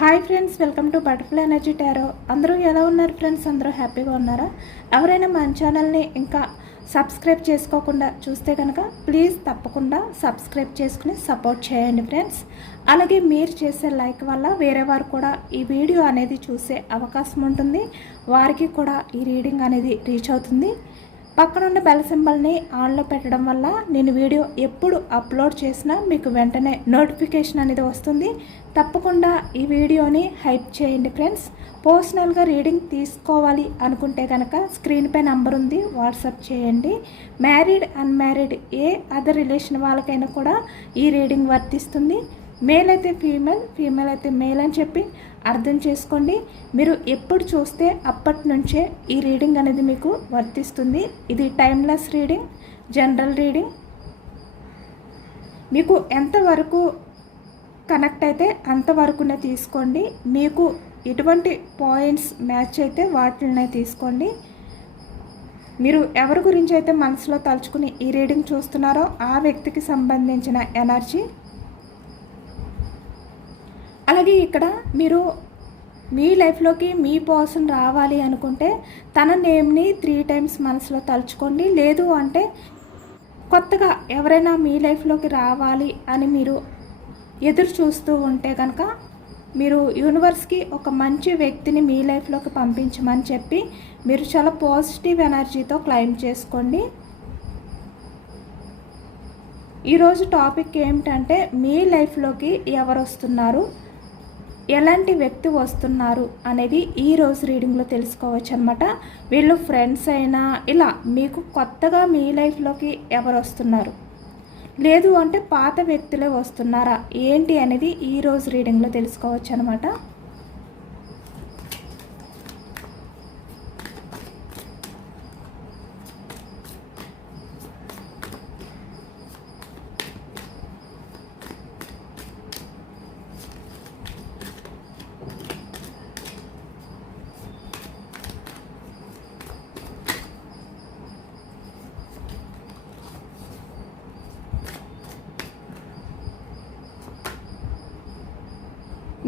Hi friends, welcome to butterfly energy tarot. అందరూ ఎలా ఉన్నారు ఫ్రెండ్స్? అందరూ హ్యాపీగా ఉన్నారా? ఎవరైనా మన ఛానల్ని ఇంకా సబ్స్క్రైబ్ చేసుకోకుండా చూస్తే కనుక ప్లీజ్ తప్పకుండా సబ్స్క్రైబ్ చేసుకుని సపోర్ట్ చేయండి ఫ్రెండ్స్. అలాగే మీరు చేసే లైక్ వల్ల వేరే వారు కూడా ఈ వీడియో అనేది చూసే అవకాశం ఉంటుంది. వారికి కూడా ఈ రీడింగ్ అనేది రీచ్ అవుతుంది. పక్కనున్న బెల్ సింబల్ని ఆన్లో పెట్టడం వల్ల నేను వీడియో ఎప్పుడు అప్లోడ్ చేసినా మీకు వెంటనే నోటిఫికేషన్ అనేది వస్తుంది. తప్పకుండా ఈ వీడియోని హైప్ చేయండి ఫ్రెండ్స్. పర్సనల్గా రీడింగ్ తీసుకోవాలి అనుకుంటే కనుక స్క్రీన్పై నంబర్ ఉంది, వాట్సాప్ చేయండి. మ్యారీడ్ అన్మ్యారీడ్ ఏ అదర్ రిలేషన్ వాళ్ళకైనా కూడా ఈ రీడింగ్ వర్తిస్తుంది. మేల్ అయితే ఫీమేల్, ఫీమేల్ అయితే మేల్ అని చెప్పి అర్థం చేసుకోండి. మీరు ఎప్పుడు చూస్తే అప్పటి నుంచే ఈ రీడింగ్ అనేది మీకు వర్తిస్తుంది. ఇది టైమ్లెస్ రీడింగ్, జనరల్ రీడింగ్. మీకు ఎంతవరకు కనెక్ట్ అయితే అంతవరకునే తీసుకోండి. మీకు ఎటువంటి పాయింట్స్ మ్యాచ్ అయితే వాటినే తీసుకోండి. మీరు ఎవరి గురించి అయితే మనసులో తలుచుకుని ఈ రీడింగ్ చూస్తున్నారో ఆ వ్యక్తికి సంబంధించిన ఎనర్జీ. అలాగే ఇక్కడ మీరు మీ లైఫ్లోకి మీ పర్సన్ రావాలి అనుకుంటే తన నేమ్ని 3 times మనసులో తలుచుకోండి. లేదు అంటే కొత్తగా ఎవరైనా మీ లైఫ్లోకి రావాలి అని మీరు ఎదురు చూస్తూ ఉంటే కనుక మీరు యూనివర్స్కి ఒక మంచి వ్యక్తిని మీ లైఫ్లోకి పంపించమని చెప్పి మీరు చాలా పాజిటివ్ ఎనర్జీతో క్లైమ్ చేసుకోండి. ఈరోజు టాపిక్ ఏమిటంటే మీ లైఫ్లోకి ఎవరు వస్తున్నారు, ఎలాంటి వ్యక్తి వస్తున్నారు అనేది ఈరోజు రీడింగ్లో తెలుసుకోవచ్చు అనమాట. వీళ్ళు ఫ్రెండ్స్ అయినా ఇలా మీకు కొత్తగా మీ లైఫ్లోకి ఎవరు వస్తున్నారు, లేదు అంటే పాత వ్యక్తులే వస్తున్నారా ఏంటి అనేది ఈరోజు రీడింగ్లో తెలుసుకోవచ్చు అనమాట.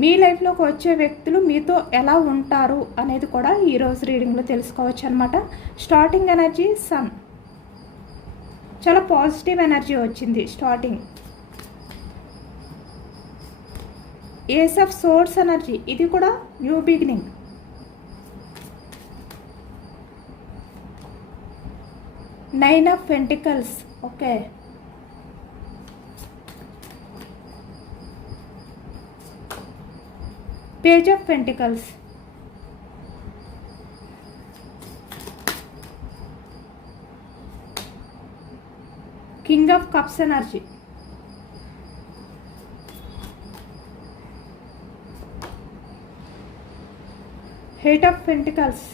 మీ లైఫ్లోకి వచ్చే వ్యక్తులు మీతో ఎలా ఉంటారు అనేది కూడా ఈరోజు రీడింగ్లో తెలుసుకోవచ్చు అనమాట. స్టార్టింగ్ ఎనర్జీ సన్, చాలా పాజిటివ్ ఎనర్జీ వచ్చింది starting. Ace of swords energy, ఇది కూడా new beginning. Nine of pentacles, okay. Page of pentacles, king of cups energy, eight of pentacles,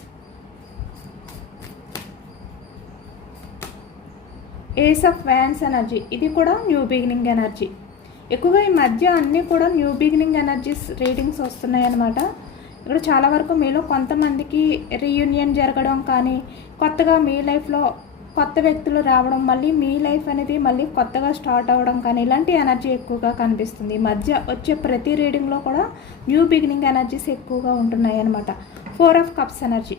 ace of wands energy, ఇది కూడా న్యూ బిగినింగ్ ఎనర్జీ. ఎక్కువగా ఈ మధ్య అన్నీ కూడా న్యూ బిగినింగ్ ఎనర్జీస్ రీడింగ్స్ వస్తున్నాయి అన్నమాట. ఇక్కడ చాలా వరకు మీలో కొంతమందికి రీయూనియన్ జరగడం కానీ, కొత్తగా మీ లైఫ్లో కొత్త వ్యక్తులు రావడం, మళ్ళీ మీ లైఫ్ అనేది మళ్ళీ కొత్తగా స్టార్ట్ అవ్వడం కానీ ఇలాంటి ఎనర్జీ ఎక్కువగా కనిపిస్తుంది. ఈ మధ్య వచ్చే ప్రతి రీడింగ్లో కూడా న్యూ బిగినింగ్ ఎనర్జీస్ ఎక్కువగా ఉంటున్నాయి అన్నమాట. 4 of cups energy,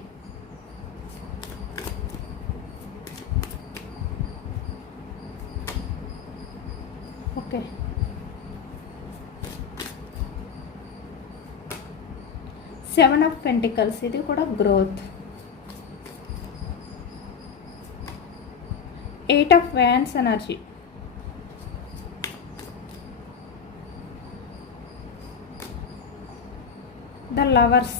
okay. 7 of pentacles, ఇది కూడా growth. 8 of wands energy, the lovers,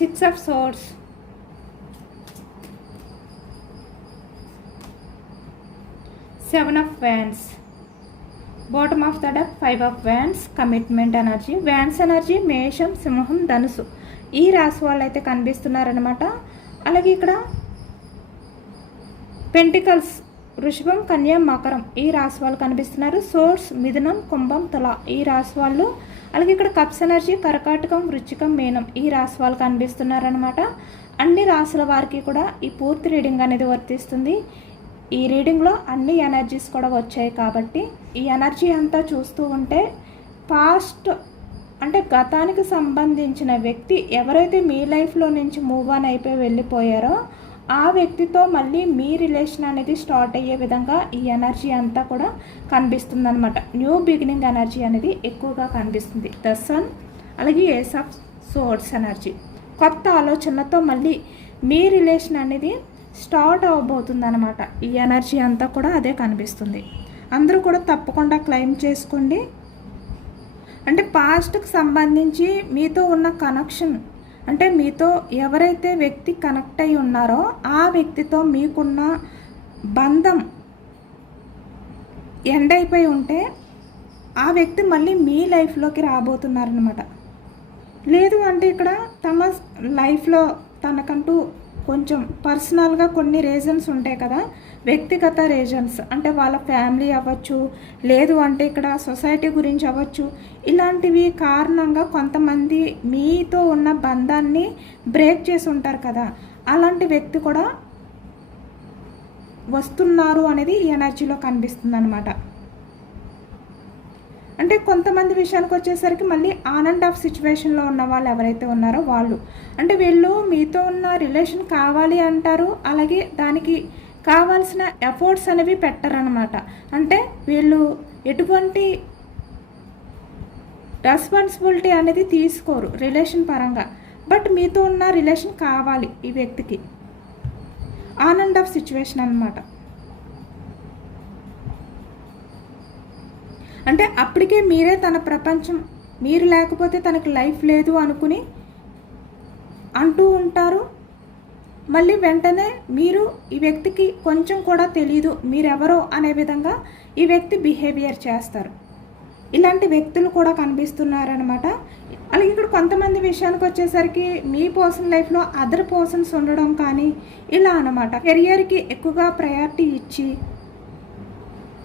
6 of swords, 7 of wands, bottom of the deck 5 of wands, commitment energy. Wands energy మేషం, సింహం, ధనుసు ఈ రాశి వాళ్ళు అయితే కనిపిస్తున్నారనమాట. అలాగే ఇక్కడ పెంటికల్స్ వృషభం, కన్యా, మకరం ఈ రాశి వాళ్ళు కనిపిస్తున్నారు. సోర్స్ మిథునం, కుంభం, తుల ఈ రాశి వాళ్ళు. అలాగే ఇక్కడ కప్స్ ఎనర్జీ కర్కాటకం, వృశ్చికం, మీనం ఈ రాశి వాళ్ళు కనిపిస్తున్నారనమాట. అన్ని రాశుల వారికి కూడా ఈ పూర్తి రీడింగ్ అనేది వర్తిస్తుంది. ఈ రీడింగ్లో అన్ని ఎనర్జీస్ కూడా వచ్చాయి కాబట్టి ఈ ఎనర్జీ అంతా చూస్తూ ఉంటే పాస్ట్ అంటే గతానికి సంబంధించిన వ్యక్తి ఎవరైతే మీ లైఫ్లో నుంచి మూవ్ ఆన్ అయిపోయి వెళ్ళిపోయారో ఆ వ్యక్తితో మళ్ళీ మీ రిలేషన్ అనేది స్టార్ట్ అయ్యే విధంగా ఈ ఎనర్జీ అంతా కూడా కనిపిస్తుంది అనమాట. న్యూ బిగినింగ్ ఎనర్జీ అనేది ఎక్కువగా కనిపిస్తుంది. ద సన్, అలాగే ఏస్ ఆఫ్ సోర్డ్స్ ఎనర్జీ, కొత్త ఆలోచనలతో మళ్ళీ మీ రిలేషన్ అనేది స్టార్ట్ అవ్వబోతుంది అనమాట. ఈ ఎనర్జీ అంతా కూడా అదే కనిపిస్తుంది. అందరూ కూడా తప్పకుండా క్లెయిమ్ చేసుకోండి. అంటే పాస్ట్కి సంబంధించి మీతో ఉన్న కనెక్షన్, అంటే మీతో ఎవరైతే వ్యక్తి కనెక్ట్ అయి ఉన్నారో ఆ వ్యక్తితో మీకున్న బంధం ఎండ్ అయిపోయి ఉంటే ఆ వ్యక్తి మళ్ళీ మీ లైఫ్లోకి రాబోతున్నారనమాట. లేదు అంటే ఇక్కడ తమ లైఫ్లో తనకంటూ కొంచెం పర్సనల్గా కొన్ని రీజన్స్ ఉంటాయి కదా, వ్యక్తిగత రీజన్స్, అంటే వాళ్ళ ఫ్యామిలీ అవ్వచ్చు, లేదు అంటే ఇక్కడ సొసైటీ గురించి అవ్వచ్చు. ఇలాంటివి కారణంగా కొంతమంది మీతో ఉన్న బంధాన్ని బ్రేక్ చేసి ఉంటారు కదా, అలాంటి వ్యక్తి కూడా వస్తున్నారు అనేది ఈ ఎనర్జీలో కనిపిస్తుంది అనమాట. అంటే కొంతమంది విషయానికి వచ్చేసరికి మళ్ళీ ఆన్ అండ్ ఆఫ్ సిచ్యువేషన్లో ఉన్న వాళ్ళు ఎవరైతే ఉన్నారో వాళ్ళు, అంటే వీళ్ళు మీతో ఉన్న రిలేషన్ కావాలి అంటారు, అలాగే దానికి కావాల్సిన ఎఫర్ట్స్ అనేవి పెట్టరనమాట. అంటే వీళ్ళు ఎటువంటి రెస్పాన్సిబిలిటీ అనేది తీసుకోరు రిలేషన్ పరంగా, బట్ మీతో ఉన్న రిలేషన్ కావాలి ఈ వ్యక్తికి. ఆన్ అండ్ ఆఫ్ సిచ్యువేషన్ అనమాట. అంటే అప్పటికే మీరే తన ప్రపంచం, మీరు లేకపోతే తనకు లైఫ్ లేదు అనుకుని అంటూ ఉంటారు. మళ్ళీ వెంటనే మీరు ఈ వ్యక్తికి కొంచెం కూడా తెలీదు మీరెవరో అనే విధంగా ఈ వ్యక్తి బిహేవియర్ చేస్తారు. ఇలాంటి వ్యక్తులు కూడా కనిపిస్తున్నారనమాట. అలాగే ఇక్కడ కొంతమంది విషయానికి వచ్చేసరికి మీ పర్సనల్ లైఫ్లో అదర్ పర్సన్స్ ఉండడం కానీ ఇలా అనమాట. కెరియర్కి ఎక్కువగా ప్రయారిటీ ఇచ్చి,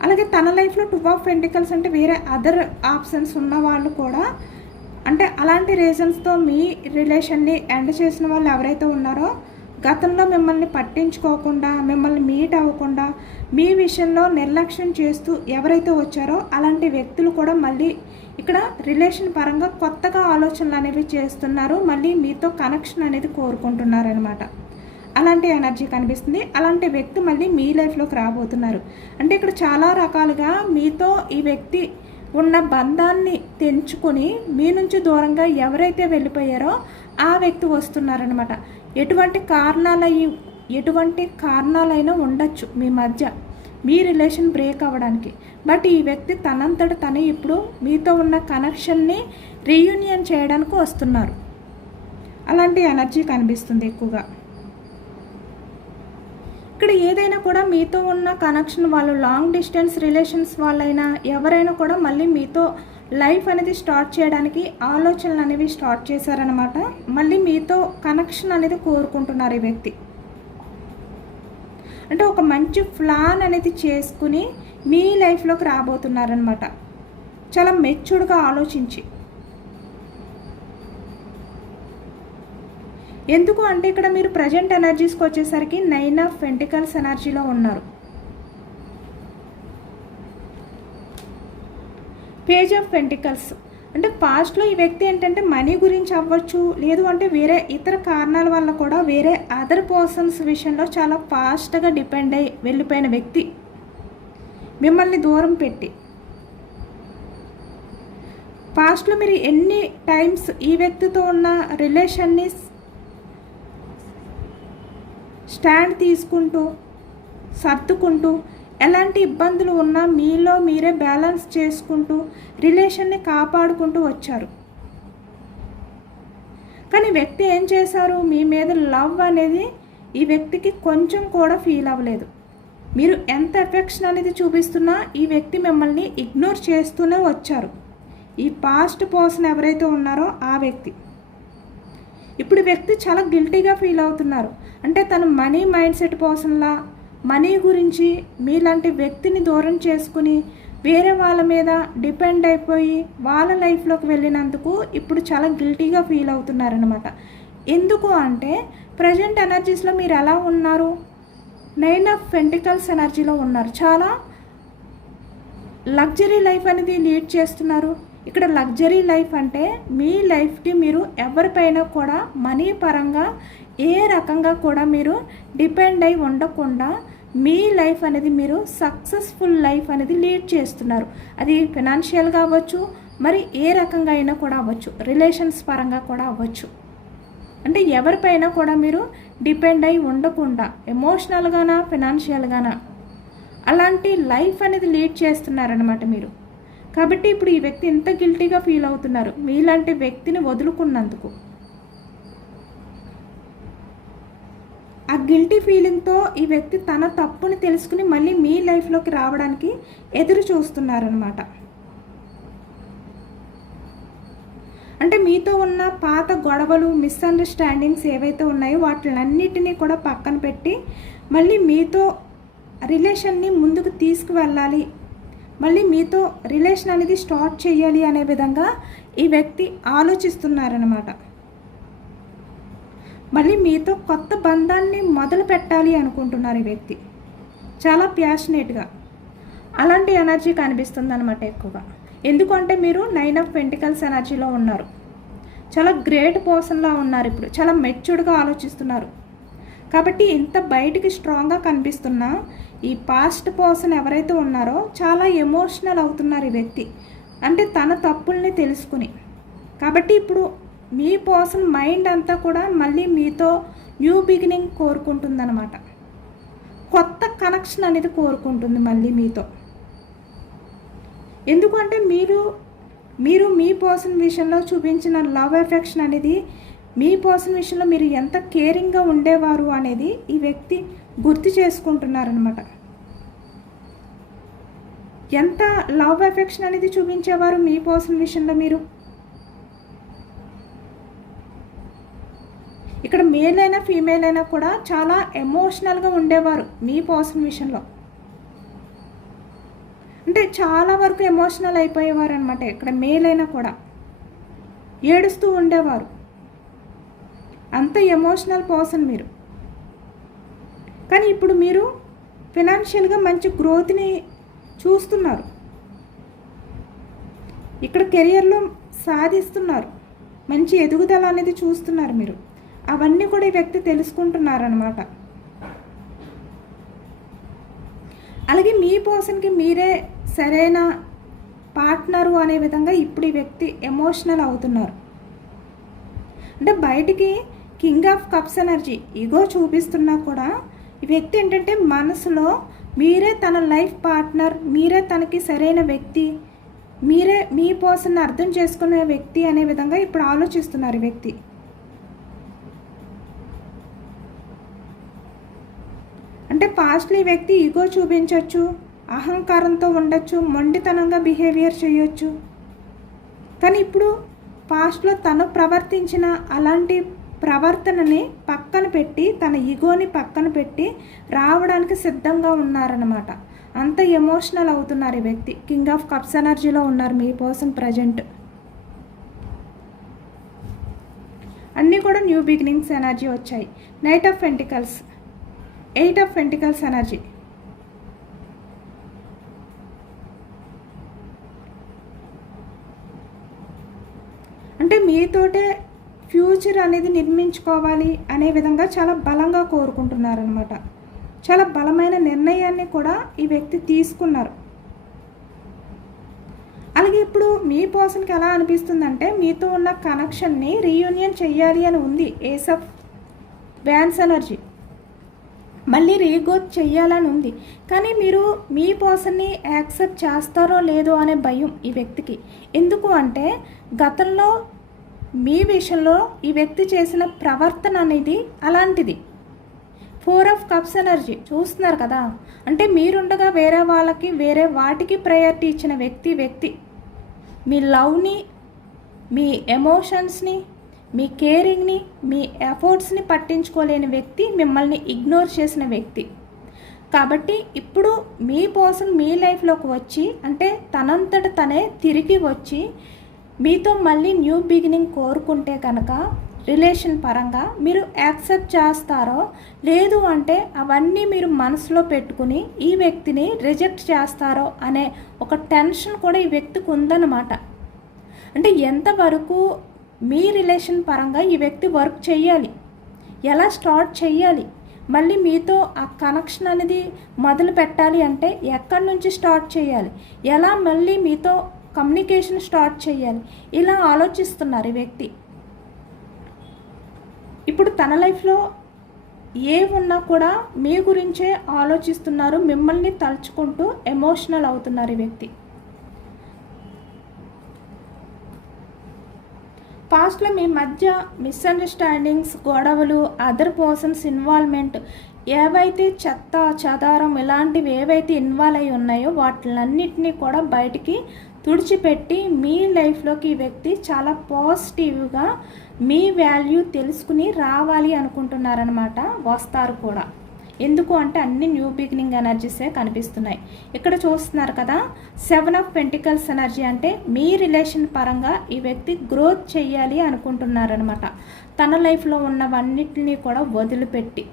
అలాగే తన లైఫ్లో 2 ఆఫ్ పెంటికల్స్ అంటే వేరే అదర్ ఆప్షన్స్ ఉన్న వాళ్ళు కూడా, అంటే అలాంటి రీజన్స్తో మీ రిలేషన్ని ఎండ్ చేసిన వాళ్ళు ఎవరైతే ఉన్నారో, గతంలో మిమ్మల్ని పట్టించుకోకుండా, మిమ్మల్ని మీట్ అవ్వకుండా, మీ విషయంలో నిర్లక్ష్యం చేస్తూ ఎవరైతే వచ్చారో అలాంటి వ్యక్తులు కూడా మళ్ళీ ఇక్కడ రిలేషన్ పరంగా కొత్తగా ఆలోచనలు అనేవి చేస్తున్నారు. మళ్ళీ మీతో కనెక్షన్ అనేది కోరుకుంటున్నారనమాట. అలాంటి ఎనర్జీ కనిపిస్తుంది. అలాంటి వ్యక్తి మళ్ళీ మీ లైఫ్లోకి రాబోతున్నారు. అంటే ఇక్కడ చాలా రకాలుగా మీతో ఈ వ్యక్తి ఉన్న బంధాన్ని తెంచుకొని మీ నుంచి దూరంగా ఎవరైతే వెళ్ళిపోయారో ఆ వ్యక్తి వస్తున్నారనమాట. ఎటువంటి కారణాలైనా ఉండొచ్చు మీ మధ్య మీ రిలేషన్ బ్రేక్ అవ్వడానికి, బట్ ఈ వ్యక్తి తనంతట తనే ఇప్పుడు మీతో ఉన్న కనెక్షన్ని రీయూనియన్ చేయడానికి వస్తున్నారు. అలాంటి ఎనర్జీ కనిపిస్తుంది ఎక్కువగా. ఇక్కడ ఏదైనా కూడా మీతో ఉన్న కనెక్షన్, వాళ్ళు లాంగ్ డిస్టెన్స్ రిలేషన్స్ వాళ్ళైనా ఎవరైనా కూడా మళ్ళీ మీతో లైఫ్ అనేది స్టార్ట్ చేయడానికి ఆలోచనలు అనేవి స్టార్ట్ చేశారనమాట. మళ్ళీ మీతో కనెక్షన్ అనేది కోరుకుంటున్నారు ఈ వ్యక్తి. అంటే ఒక మంచి ప్లాన్ అనేది చేసుకుని మీ లైఫ్లోకి రాబోతున్నారనమాట, చాలా మెచ్యూర్డ్గా ఆలోచించి. ఎందుకు అంటే ఇక్కడ మీరు ప్రజెంట్ ఎనర్జీస్కి వచ్చేసరికి 9 ఆఫ్ పెంటికల్స్ ఎనర్జీలో ఉన్నారు. పేజ్ ఆఫ్ పెంటికల్స్ అంటే పాస్ట్లో ఈ వ్యక్తి ఏంటంటే మనీ గురించి అవ్వచ్చు, లేదు అంటే వేరే ఇతర కారణాల వల్ల కూడా వేరే అదర్ పర్సన్స్ విషయంలో చాలా ఫాస్ట్గా డిపెండ్ అయ్యి వెళ్ళిపోయిన వ్యక్తి మిమ్మల్ని దూరం పెట్టి. పాస్ట్లో మీరు ఎన్ని టైమ్స్ ఈ వ్యక్తితో ఉన్న రిలేషన్ని స్టాండ్ తీసుకుంటూ సర్దుకుంటూ, ఎలాంటి ఇబ్బందులు ఉన్నా మీలో మీరే బ్యాలెన్స్ చేసుకుంటూ రిలేషన్ని కాపాడుకుంటూ వచ్చారు. కానీ వ్యక్తి ఏం చేశారు, మీ మీద లవ్ అనేది ఈ వ్యక్తికి కొంచెం కూడా ఫీల్ అవ్వలేదు. మీరు ఎంత ఎఫెక్షన్ అనేది చూపిస్తున్నా ఈ వ్యక్తి మిమ్మల్ని ఇగ్నోర్ చేస్తూనే వచ్చారు. ఈ పాస్ట్ పర్సన్ ఎవరైతే ఉన్నారో ఆ వ్యక్తి ఇప్పుడు వ్యక్తి చాలా గిల్టీగా ఫీల్ అవుతున్నారు. అంటే తను మనీ మైండ్ సెట్ పర్సన్లా, మనీ గురించి మీలాంటి వ్యక్తిని దూరం చేసుకుని వేరే వాళ్ళ మీద డిపెండ్ అయిపోయి వాళ్ళ లైఫ్లోకి వెళ్ళినందుకు ఇప్పుడు చాలా గిల్టీగా ఫీల్ అవుతున్నారనమాట. ఎందుకు అంటే ప్రజెంట్ ఎనర్జీస్లో మీరు ఎలా ఉన్నారు, 9 ఆఫ్ పెంటికల్స్ ఎనర్జీలో ఉన్నారు. చాలా లగ్జరీ లైఫ్ అనేది లీడ్ చేస్తున్నారు. ఇక్కడ లగ్జరీ లైఫ్ అంటే మీ లైఫ్కి మీరు ఎవరిపైనా కూడా మనీ పరంగా ఏ రకంగా కూడా మీరు డిపెండ్ అయి ఉండకుండా మీ లైఫ్ అనేది మీరు సక్సెస్ఫుల్ లైఫ్ అనేది లీడ్ చేస్తున్నారు. అది ఫినాన్షియల్గా అవ్వచ్చు, మరి ఏ రకంగా అయినా కూడా అవ్వచ్చు, రిలేషన్స్ పరంగా కూడా అవ్వచ్చు. అంటే ఎవరిపైనా కూడా మీరు డిపెండ్ అయి ఉండకుండా ఎమోషనల్గానా ఫినాన్షియల్గానా అలాంటి లైఫ్ అనేది లీడ్ చేస్తున్నారనమాట మీరు. కాబట్టి ఇప్పుడు ఈ వ్యక్తి ఎంత గిల్టీగా ఫీల్ అవుతున్నారు మీలాంటి వ్యక్తిని వదులుకున్నందుకు. ఆ గిల్టీ ఫీలింగ్తో ఈ వ్యక్తి తన తప్పుని తెలుసుకుని మళ్ళీ మీ లైఫ్లోకి రావడానికి ఎదురు చూస్తున్నారనమాట. అంటే మీతో ఉన్న పాత గొడవలు, మిస్అండర్స్టాండింగ్స్ ఏవైతే ఉన్నాయో వాటిలన్నిటినీ కూడా పక్కన పెట్టి మళ్ళీ మీతో రిలేషన్ని ముందుకు తీసుకువెళ్ళాలి, మళ్ళీ మీతో రిలేషన్ అనేది స్టార్ట్ చేయాలి అనే విధంగా ఈ వ్యక్తి ఆలోచిస్తున్నారనమాట. మళ్ళీ మీతో కొత్త బంధాన్ని మొదలు పెట్టాలి అనుకుంటున్నారు ఈ వ్యక్తి చాలా ప్యాషనేట్గా. అలాంటి ఎనర్జీ కనిపిస్తుంది అనమాట ఎక్కువగా. ఎందుకంటే మీరు 9 ఆఫ్ పెంటికల్స్ ఎనర్జీలో ఉన్నారు. చాలా గ్రేట్ పర్సన్లా ఉన్నారు, ఇప్పుడు చాలా మెచ్యూర్డ్గా ఆలోచిస్తున్నారు. కాబట్టి ఇంత బయటికి స్ట్రాంగ్గా కనిపిస్తున్నా ఈ పాస్ట్ పర్సన్ ఎవరైతే ఉన్నారో చాలా ఎమోషనల్ అవుతున్నారు ఈ వ్యక్తి, అంటే తన తప్పుల్ని తెలుసుకుని. కాబట్టి ఇప్పుడు మీ పర్సన్ మైండ్ అంతా కూడా మళ్ళీ మీతో న్యూ బిగినింగ్ కోరుకుంటుందన్నమాట. కొత్త కనెక్షన్ అనేది కోరుకుంటుంది మళ్ళీ మీతో. ఎందుకంటే మీరు మీ పర్సన్ విషయంలో చూపించిన లవ్ ఎఫెక్షన్ అనేది, మీ పర్సన్ విషయంలో మీరు ఎంత కేరింగ్గా ఉండేవారు అనేది ఈ వ్యక్తి గుర్తు చేసుకుంటున్నారనమాట. ఎంత లవ్ ఎఫెక్షన్ అనేది చూపించేవారు మీ పర్సన్ విషయంలో మీరు. ఇక్కడ మేల్ అయినా ఫీమేల్ అయినా కూడా చాలా ఎమోషనల్గా ఉండేవారు మీ పర్సన్ విషయంలో. అంటే చాలా వరకు ఎమోషనల్ అయిపోయేవారు అనమాట. ఇక్కడ మేల్ అయినా కూడా ఏడుస్తూ ఉండేవారు. అంత ఎమోషనల్ పర్సన్ మీరు. కానీ ఇప్పుడు మీరు ఫినాన్షియల్గా మంచి గ్రోత్ని చూస్తున్నారు, ఇక్కడ కెరియర్లో సాధిస్తున్నారు, మంచి ఎదుగుదల అనేది చూస్తున్నారు మీరు. అవన్నీ కూడా ఈ వ్యక్తి తెలుసుకుంటున్నారనమాట. అలాగే మీ పర్సన్కి మీరే సరైన పార్ట్నరు అనే విధంగా ఇప్పుడు ఈ వ్యక్తి ఎమోషనల్ అవుతున్నారు. అంటే బయటికి king of cups energy ego చూపిస్తున్నా కూడా ఈ వ్యక్తి ఏంటంటే మనసులో మీరే తన లైఫ్ పార్ట్నర్, మీరే తనకి సరైన వ్యక్తి, మీరే మీ పర్సన్ని అర్థం చేసుకునే వ్యక్తి అనే విధంగా ఇప్పుడు ఆలోచిస్తున్నారు ఈ వ్యక్తి. అంటే పాస్ట్లో ఈ వ్యక్తి ఈగో చూపించవచ్చు, అహంకారంతో ఉండొచ్చు, మొండితనంగా బిహేవియర్ చేయొచ్చు. కానీ ఇప్పుడు పాస్ట్లో తను ప్రవర్తించిన అలాంటి ప్రవర్తనని పక్కన పెట్టి, తన ఈగోని పక్కన పెట్టి రావడానికి సిద్ధంగా ఉన్నారన్నమాట. అంత ఎమోషనల్ అవుతున్నారు ఈ వ్యక్తి. కింగ్ ఆఫ్ కప్స్ ఎనర్జీలో ఉన్నారు మీ పర్సన్ ప్రజెంట్. అన్నీ కూడా న్యూ బిగినింగ్స్ ఎనర్జీ వచ్చాయి. Knight of pentacles, 8 of pentacles energy. అంటే మీతోటే ఫ్యూచర్ అనేది నిర్మించుకోవాలి అనే విధంగా చాలా బలంగా కోరుకుంటున్నారనమాట. చాలా బలమైన నిర్ణయాన్ని కూడా ఈ వ్యక్తి తీసుకున్నారు. అలాగే ఇప్పుడు మీ పర్సన్కి ఎలా అనిపిస్తుందంటే మీతో ఉన్న కనెక్షన్ని రీయూనియన్ చెయ్యాలి అని ఉంది. ఏస్ ఆఫ్ వ్యాన్స్ ఎనర్జీ, మళ్ళీ రీగ్రోత్ చెయ్యాలని ఉంది. కానీ మీరు మీ పర్సన్ని యాక్సెప్ట్ చేస్తారో లేదో అనే భయం ఈ వ్యక్తికి. ఎందుకు అంటే గతంలో మీ విషయంలో ఈ వ్యక్తి చేసిన ప్రవర్తన అనేది అలాంటిది. 4 ఆఫ్ కప్స్ ఎనర్జీ చూస్తున్నారు కదా. అంటే మీరుండగా వేరే వాళ్ళకి, వేరే వాటికి ప్రయారిటీ ఇచ్చిన వ్యక్తి మీ లవ్ని, మీ ఎమోషన్స్ని, మీ కేరింగ్ని, మీ ఎఫర్ట్స్ని పట్టించుకోలేని వ్యక్తి, మిమ్మల్ని ఇగ్నోర్ చేసిన వ్యక్తి. కాబట్టి ఇప్పుడు మీ పర్సన్ మీ లైఫ్లోకి వచ్చి అంటే తనంతట తనే తిరిగి వచ్చి మీతో మళ్ళీ న్యూ బిగినింగ్ కోరుకుంటే కనుక రిలేషన్ పరంగా మీరు యాక్సెప్ట్ చేస్తారో, లేదు అంటే అవన్నీ మీరు మనసులో పెట్టుకుని ఈ వ్యక్తిని రిజెక్ట్ చేస్తారో అనే ఒక టెన్షన్ కూడా ఈ వ్యక్తికి ఉందన్నమాట. అంటే ఎంతవరకు మీ రిలేషన్ పరంగా ఈ వ్యక్తి వర్క్ చేయాలి, ఎలా స్టార్ట్ చేయాలి, మళ్ళీ మీతో ఆ కనెక్షన్ అనేది మొదలు పెట్టాలి అంటే ఎక్కడి నుంచి స్టార్ట్ చేయాలి, ఎలా మళ్ళీ మీతో కమ్యూనికేషన్ స్టార్ట్ చేయాలి, ఇలా ఆలోచిస్తున్నారు ఈ వ్యక్తి. ఇప్పుడు తన లైఫ్లో ఏ ఉన్నా కూడా మీ గురించే ఆలోచిస్తున్నారు, మిమ్మల్ని తలుచుకుంటూ ఎమోషనల్ అవుతున్నారు ఈ వ్యక్తి. పాస్ట్లో మీ మధ్య మిస్అండర్స్టాండింగ్స్, గొడవలు, అదర్ పర్సన్స్ ఇన్వాల్వ్మెంట్, ఏవైతే చెత్త చెదారం ఇలాంటివి ఏవైతే ఇన్వాల్వ్ అయి ఉన్నాయో వాటిలన్నిటినీ కూడా బయటికి తుడిచిపెట్టి మీ లైఫ్లోకి ఈ వ్యక్తి చాలా పాజిటివ్గా మీ వాల్యూ తెలుసుకుని రావాలి అనుకుంటున్నారనమాట. వస్తారు కూడా. ఎందుకు అంటే అన్ని న్యూ బిగినింగ్ ఎనర్జీసే కనిపిస్తున్నాయి. ఇక్కడ చూస్తున్నారు కదా, 7 ఆఫ్ పెంటికల్స్ ఎనర్జీ అంటే మీ రిలేషన్ పరంగా ఈ వ్యక్తి గ్రోత్ చేయాలి అనుకుంటున్నారనమాట. తన లైఫ్లో ఉన్నవన్నిటిని కూడా వదిలిపెట్టి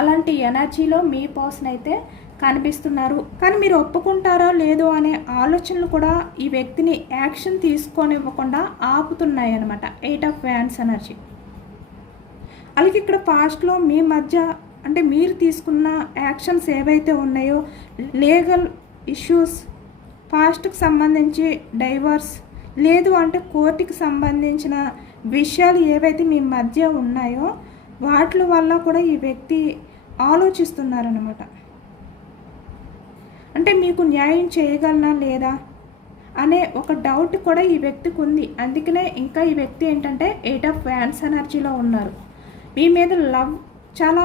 అలాంటి ఎనర్జీలో మీ పర్సన్ అయితే కనిపిస్తున్నారు. కానీ మీరు ఒప్పుకుంటారో లేదో అనే ఆలోచనలు కూడా ఈ వ్యక్తిని యాక్షన్ తీసుకోనివ్వకుండా ఆపుతున్నాయి అనమాట. 8 ఆఫ్ వ్యాండ్స్ ఎనర్జీ. అలాగే ఇక్కడ పాస్ట్లో మీ మధ్య అంటే మీరు తీసుకున్న యాక్షన్స్ ఏవైతే ఉన్నాయో, లీగల్ ఇష్యూస్, పాస్ట్కి సంబంధించి డైవర్స్, లేదు అంటే కోర్టుకి సంబంధించిన విషయాలు ఏవైతే మీ మధ్య ఉన్నాయో వాటి వల్ల కూడా ఈ వ్యక్తి ఆలోచిస్తున్నారన్నమాట. అంటే మీకు న్యాయం చేయగలనా లేదా అనే ఒక డౌట్ కూడా ఈ వ్యక్తికి ఉంది. అందుకనే ఇంకా ఈ వ్యక్తి ఏంటంటే 8 ఆఫ్ వ్యాండ్స్ ఎనర్జీలో ఉన్నారు. మీ మీద లవ్, చాలా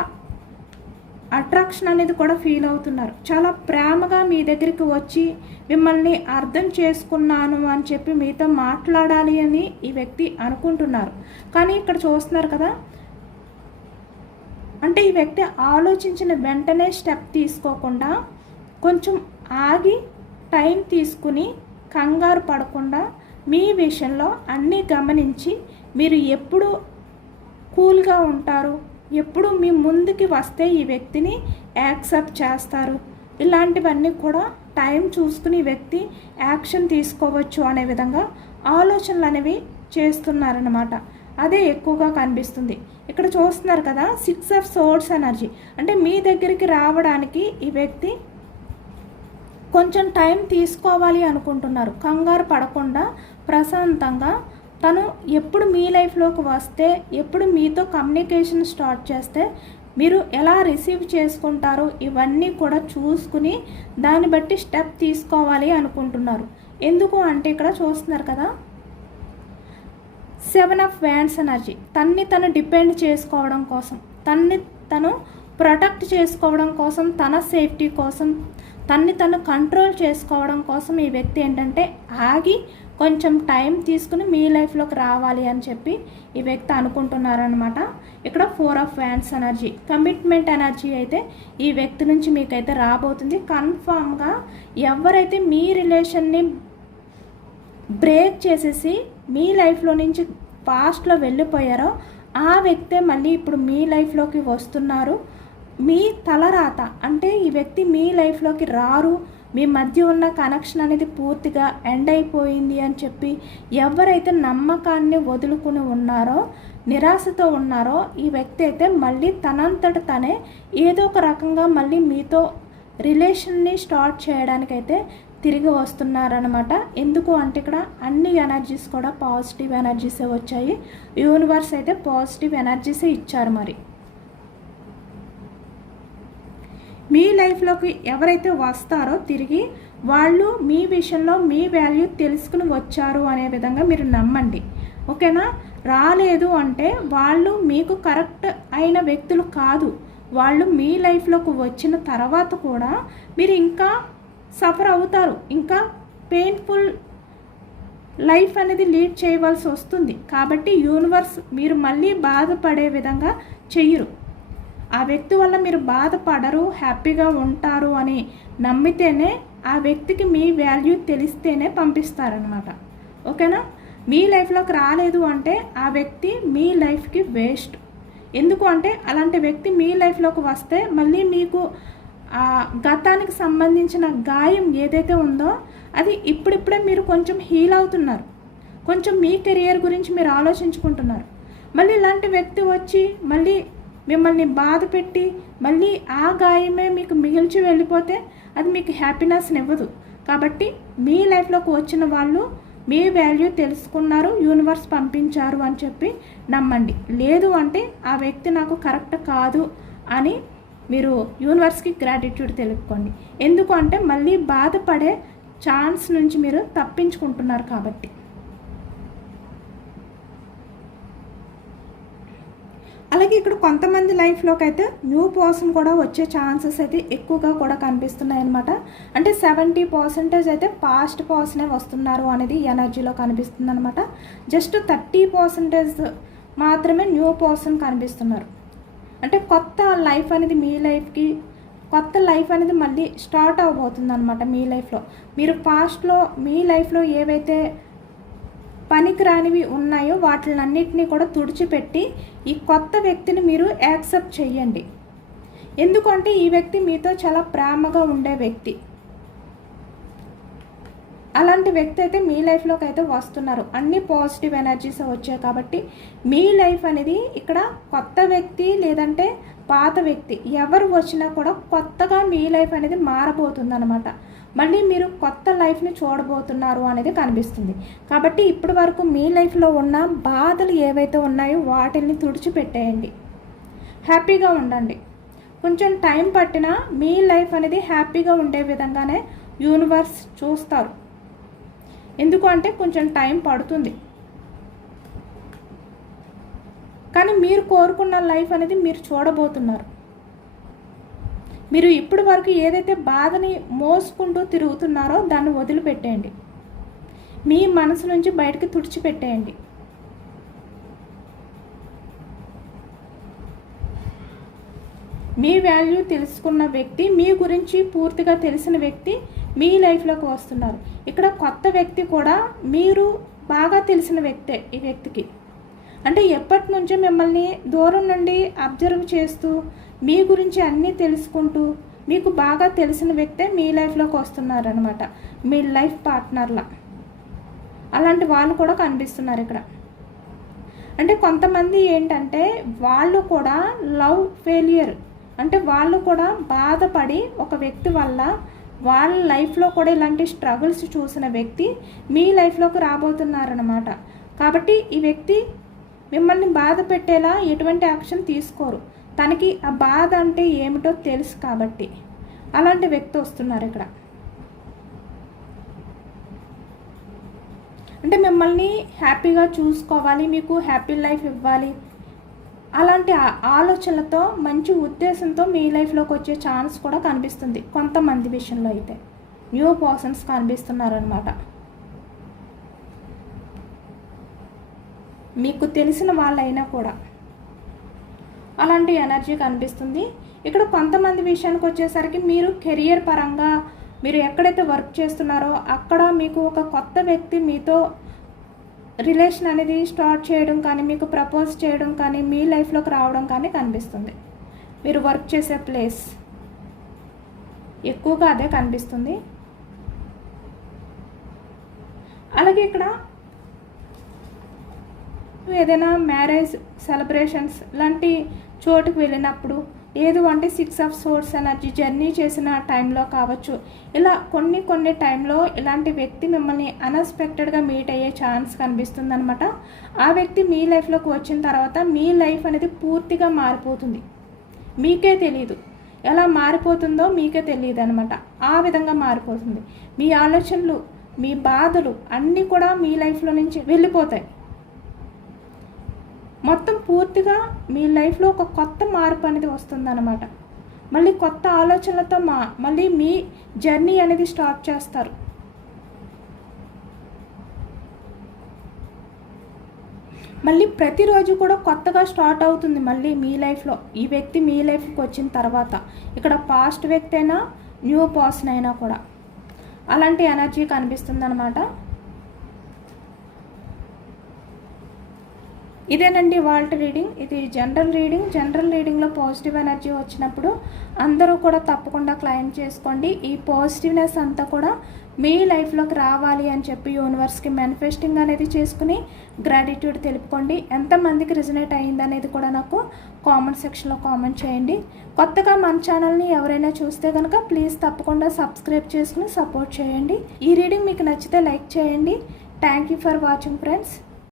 అట్రాక్షన్ అనేది కూడా ఫీల్ అవుతున్నారు. చాలా ప్రేమగా మీ దగ్గరికి వచ్చి మిమ్మల్ని అర్థం చేసుకున్నాను అని చెప్పి మీతో మాట్లాడాలి అని ఈ వ్యక్తి అనుకుంటున్నారు. కానీ ఇక్కడ చూస్తున్నారు కదా, అంటే ఈ వ్యక్తి ఆలోచించిన వెంటనే స్టెప్ తీసుకోకుండా కొంచెం ఆగి టైం తీసుకుని కంగారు పడకుండా మీ విషయంలో అన్నీ గమనించి మీరు ఎప్పుడు కూల్గా ఉంటారు, ఎప్పుడు మీ ముందుకి వస్తే ఈ వ్యక్తిని యాక్సెప్ట్ చేస్తారు, ఇలాంటివన్నీ కూడా టైం చూసుకుని ఈ వ్యక్తి యాక్షన్ తీసుకోవచ్చు అనే విధంగా ఆలోచనలు అనేవి చేస్తున్నారన్నమాట. అదే ఎక్కువగా కనిపిస్తుంది. ఇక్కడ చూస్తున్నారు కదా, 6 ఆఫ్ సోర్డ్స్ ఎనర్జీ అంటే మీ దగ్గరికి రావడానికి ఈ వ్యక్తి కొంచెం టైం తీసుకోవాలి అనుకుంటున్నారు. కంగారు పడకుండా ప్రశాంతంగా తను ఎప్పుడు మీ లైఫ్లోకి వస్తే, ఎప్పుడు మీతో కమ్యూనికేషన్ స్టార్ట్ చేస్తే మీరు ఎలా రిసీవ్ చేసుకుంటారో ఇవన్నీ కూడా చూసుకుని దాన్ని బట్టి స్టెప్ తీసుకోవాలి అనుకుంటున్నారు. ఎందుకు అంటే ఇక్కడ చూస్తున్నారు కదా, 7 ఆఫ్ వ్యాండ్స్ ఎనర్జీ తన్ని తను డిపెండ్ చేసుకోవడం కోసం, తన్ని తను ప్రొటెక్ట్ చేసుకోవడం కోసం, తన సేఫ్టీ కోసం, తన్ని తను కంట్రోల్ చేసుకోవడం కోసం ఈ వ్యక్తి ఏంటంటే ఆగి కొంచెం టైం తీసుకుని మీ లైఫ్లోకి రావాలి అని చెప్పి ఈ వ్యక్తి అనుకుంటున్నారనమాట. ఇక్కడ 4 of wands energy commitment energy అయితే ఈ వ్యక్తి నుంచి మీకైతే రాబోతుంది. కన్ఫామ్గా ఎవరైతే మీ రిలేషన్ని బ్రేక్ చేసేసి మీ లైఫ్లో నుంచి పాస్ట్లో వెళ్ళిపోయారో ఆ వ్యక్తే మళ్ళీ ఇప్పుడు మీ లైఫ్లోకి వస్తున్నారు. మీ తలరాత అంటే ఈ వ్యక్తి మీ లైఫ్లోకి రారు, మీ మధ్య ఉన్న కనెక్షన్ అనేది పూర్తిగా ఎండ్ అయిపోయింది అని చెప్పి ఎవరైతే నమ్మకాన్ని వదులుకుని ఉన్నారో, నిరాశతో ఉన్నారో ఈ వ్యక్తి అయితే మళ్ళీ తనంతట తనే ఏదో ఒక రకంగా మళ్ళీ మీతో రిలేషన్ని స్టార్ట్ చేయడానికైతే తిరిగి వస్తున్నారనమాట. ఎందుకు అంటే ఇక్కడ అన్ని ఎనర్జీస్ కూడా పాజిటివ్ ఎనర్జీసే వచ్చాయి. యూనివర్స్ అయితే పాజిటివ్ ఎనర్జీసే ఇచ్చారు. మరి మీ లైఫ్లోకి ఎవరైతే వస్తారో తిరిగి వాళ్ళు మీ విషయంలో మీ వాల్యూ తెలుసుకుని వచ్చారు అనే విధంగా మీరు నమ్మండి. ఓకేనా? రాలేదు అంటే వాళ్ళు మీకు కరెక్ట్ అయిన వ్యక్తులు కాదు. వాళ్ళు మీ లైఫ్లోకి వచ్చిన తర్వాత కూడా మీరు ఇంకా సఫర్ అవుతారు, ఇంకా పెయిన్ఫుల్ లైఫ్ అనేది లీడ్ చేయవలసి వస్తుంది. కాబట్టి యూనివర్స్ మీరు మళ్ళీ బాధపడే విధంగా చెయ్యరు. ఆ వ్యక్తి వల్ల మీరు బాధపడరు, హ్యాపీగా ఉంటారు అని నమ్మితేనే, ఆ వ్యక్తికి మీ వాల్యూ తెలిస్తేనే పంపిస్తారనమాట. ఓకేనా? మీ లైఫ్లోకి రాలేదు అంటే ఆ వ్యక్తి మీ లైఫ్కి వేస్ట్. ఎందుకు అంటే అలాంటి వ్యక్తి మీ లైఫ్లోకి వస్తే మళ్ళీ మీకు గతానికి సంబంధించిన గాయం ఏదైతే ఉందో అది ఇప్పుడిప్పుడే మీరు కొంచెం హీల్ అవుతున్నారు, కొంచెం మీ కెరియర్ గురించి మీరు ఆలోచించుకుంటున్నారు. మళ్ళీ ఇలాంటి వ్యక్తి వచ్చి మళ్ళీ మిమ్మల్ని బాధ పెట్టి మళ్ళీ ఆ గాయమే మీకు మిగిల్చి వెళ్ళిపోతే అది మీకు హ్యాపీనెస్ని ఇవ్వదు. కాబట్టి మీ లైఫ్లోకి వచ్చిన వాళ్ళు మీ వాల్యూ తెలుసుకున్నారు, యూనివర్స్ పంపించారు అని చెప్పి నమ్మండి. లేదు అంటే ఆ వ్యక్తి నాకు కరెక్ట్ కాదు అని మీరు యూనివర్స్కి గ్రాటిట్యూడ్ తెలుపుకోండి. ఎందుకు అంటే మళ్ళీ బాధపడే ఛాన్స్ నుంచి మీరు తప్పించుకుంటున్నారు కాబట్టి. అలాగే ఇక్కడ కొంతమంది లైఫ్లోకి అయితే న్యూ పర్సన్ కూడా వచ్చే ఛాన్సెస్ అయితే ఎక్కువగా కూడా కనిపిస్తున్నాయి అన్నమాట. అంటే 70% అయితే పాస్ట్ పర్సనే వస్తున్నారు అనేది ఎనర్జీలో కనిపిస్తుంది అనమాట. జస్ట్ 30% మాత్రమే న్యూ పర్సన్ కనిపిస్తున్నారు. అంటే కొత్త లైఫ్ అనేది మీ లైఫ్కి, కొత్త లైఫ్ అనేది మళ్ళీ స్టార్ట్ అవబోతుంది అనమాట మీ లైఫ్లో. మీరు పాస్ట్లో మీ లైఫ్లో ఏవైతే పనికిరానివి ఉన్నాయో వాటిలన్నిటినీ కూడా తుడిచిపెట్టి ఈ కొత్త వ్యక్తిని మీరు యాక్సెప్ట్ చేయండి. ఎందుకంటే ఈ వ్యక్తి మీతో చాలా ప్రేమగా ఉండే వ్యక్తి. అలాంటి వ్యక్తి అయితే మీ లైఫ్లోకి అయితే వస్తున్నారు. అన్ని పాజిటివ్ ఎనర్జీస్ వచ్చాయి కాబట్టి మీ లైఫ్ అనేది ఇక్కడ కొత్త వ్యక్తి లేదంటే పాత వ్యక్తి ఎవరు వచ్చినా కూడా కొత్తగా మీ లైఫ్ అనేది మారబోతుంది అనమాట. మళ్ళీ మీరు కొత్త లైఫ్ని చూడబోతున్నారు అనేది కనిపిస్తుంది. కాబట్టి ఇప్పటి వరకు మీ లైఫ్లో ఉన్న బాధలు ఏవైతే ఉన్నాయో వాటిని తుడిచిపెట్టేయండి, హ్యాపీగా ఉండండి. కొంచెం టైం పట్టినా మీ లైఫ్ అనేది హ్యాపీగా ఉండే విధంగానే యూనివర్స్ చూస్తారు. ఎందుకు అంటే కొంచెం టైం పడుతుంది, కానీ మీరు కోరుకున్న లైఫ్ అనేది మీరు చూడబోతున్నారు. మీరు ఇప్పటి వరకు ఏదైతే బాధని మోసుకుంటూ తిరుగుతున్నారో దాన్ని వదిలిపెట్టేయండి, మీ మనసు నుంచి బయటకు తుడిచిపెట్టేయండి. మీ వాల్యూ తెలుసుకున్న వ్యక్తి, మీ గురించి పూర్తిగా తెలిసిన వ్యక్తి మీ లైఫ్లోకి వస్తున్నారు. ఇక్కడ కొత్త వ్యక్తి కూడా మీరు బాగా తెలిసిన వ్యక్తే. ఈ వ్యక్తికి అంటే ఎప్పటి నుంచో మిమ్మల్ని దూరం నుండి అబ్జర్వ్ చేస్తూ మీ గురించి అన్నీ తెలుసుకుంటూ మీకు బాగా తెలిసిన వ్యక్తే మీ లైఫ్లోకి వస్తున్నారనమాట, మీ లైఫ్ పార్ట్నర్లా. అలాంటి వాళ్ళు కూడా కనిపిస్తున్నారు ఇక్కడ. అంటే కొంతమంది ఏంటంటే వాళ్ళు కూడా లవ్ ఫెయిల్యూర్, అంటే వాళ్ళు కూడా బాధపడి ఒక వ్యక్తి వల్ల వాళ్ళ లైఫ్లో కూడా ఇలాంటి స్ట్రగుల్స్ చూసిన వ్యక్తి మీ లైఫ్లోకి రాబోతున్నారనమాట. కాబట్టి ఈ వ్యక్తి మిమ్మల్ని బాధ పెట్టేలా ఎటువంటి యాక్షన్ తీసుకోరు, తనకి ఆ బాధ అంటే ఏమిటో తెలుసు కాబట్టి అలాంటి వ్యక్తి వస్తున్నారు ఇక్కడ. అంటే మిమ్మల్ని హ్యాపీగా చూసుకోవాలి, మీకు హ్యాపీ లైఫ్ ఇవ్వాలి, అలాంటి ఆలోచనలతో మంచి ఉద్దేశంతో మీ లైఫ్లోకి వచ్చే ఛాన్స్ కూడా కనిపిస్తుంది. కొంతమంది విషయంలో అయితే న్యూ పర్సన్స్ కనిపిస్తున్నారనమాట. మీకు తెలిసిన వాళ్ళైనా కూడా అలాంటి ఎనర్జీ కనిపిస్తుంది. ఇక్కడ కొంతమంది విషయానికి వచ్చేసరికి మీరు కెరియర్ పరంగా మీరు ఎక్కడైతే వర్క్ చేస్తున్నారో అక్కడ మీకు ఒక కొత్త వ్యక్తి మీతో రిలేషన్ అనేది స్టార్ట్ చేయడం కానీ, మీకు ప్రపోజ్ చేయడం కానీ, మీ లైఫ్లోకి రావడం కానీ కనిపిస్తుంది. మీరు వర్క్ చేసే ప్లేస్ ఎక్కువగా అదే కనిపిస్తుంది. అలాగే ఇక్కడ ఏదైనా మ్యారేజ్ సెలబ్రేషన్స్ లాంటి చోటుకు వెళ్ళినప్పుడు, లేదు అంటే 6 of Swords ఎనర్జీ జర్నీ చేసిన టైంలో కావచ్చు, ఇలా కొన్ని టైంలో ఇలాంటి వ్యక్తి మిమ్మల్ని అన్ఎక్స్పెక్టెడ్గా మీట్ అయ్యే ఛాన్స్ కనిపిస్తుంది అనమాట. ఆ వ్యక్తి మీ లైఫ్లోకి వచ్చిన తర్వాత మీ లైఫ్ అనేది పూర్తిగా మారిపోతుంది. మీకే తెలియదు ఎలా మారిపోతుందో, మీకే తెలియదు అనమాట. ఆ విధంగా మారిపోతుంది. మీ ఆలోచనలు, మీ బాధలు అన్నీ కూడా మీ లైఫ్లో నుంచి వెళ్ళిపోతాయి. మొత్తం పూర్తిగా మీ లైఫ్లో ఒక కొత్త మార్పు అనేది వస్తుందన్నమాట. మళ్ళీ కొత్త ఆలోచనలతో మళ్ళీ మీ జర్నీ అనేది స్టార్ట్ చేస్తారు. మళ్ళీ ప్రతిరోజు కూడా కొత్తగా స్టార్ట్ అవుతుంది మళ్ళీ మీ లైఫ్లో. ఈ వ్యక్తి మీ లైఫ్కి వచ్చిన తర్వాత ఇక్కడ పాస్ట్ వ్యక్తి అయినా న్యూ పర్సన్ అయినా కూడా అలాంటి ఎనర్జీ కనిపిస్తుంది అనమాట. ఇదేనండి వాళ్ళ రీడింగ్. ఇది జనరల్ రీడింగ్. జనరల్ రీడింగ్లో పాజిటివ్ ఎనర్జీ వచ్చినప్పుడు అందరూ కూడా తప్పకుండా క్లెయిమ్ చేసుకోండి. ఈ పాజిటివ్నెస్ అంతా కూడా మీ లైఫ్లోకి రావాలి అని చెప్పి యూనివర్స్కి మేనిఫెస్టింగ్ అనేది చేసుకుని గ్రాటిట్యూడ్ తెలుపుకోండి. ఎంతమందికి రిజనేట్ అయ్యింది అనేది కూడా నాకు కామెంట్ సెక్షన్లో కామెంట్ చేయండి. కొత్తగా మన ఛానల్ని ఎవరైనా చూస్తే కనుక ప్లీజ్ తప్పకుండా సబ్స్క్రైబ్ చేసుకుని సపోర్ట్ చేయండి. ఈ రీడింగ్ మీకు నచ్చితే లైక్ చేయండి. Thank you for watching friends.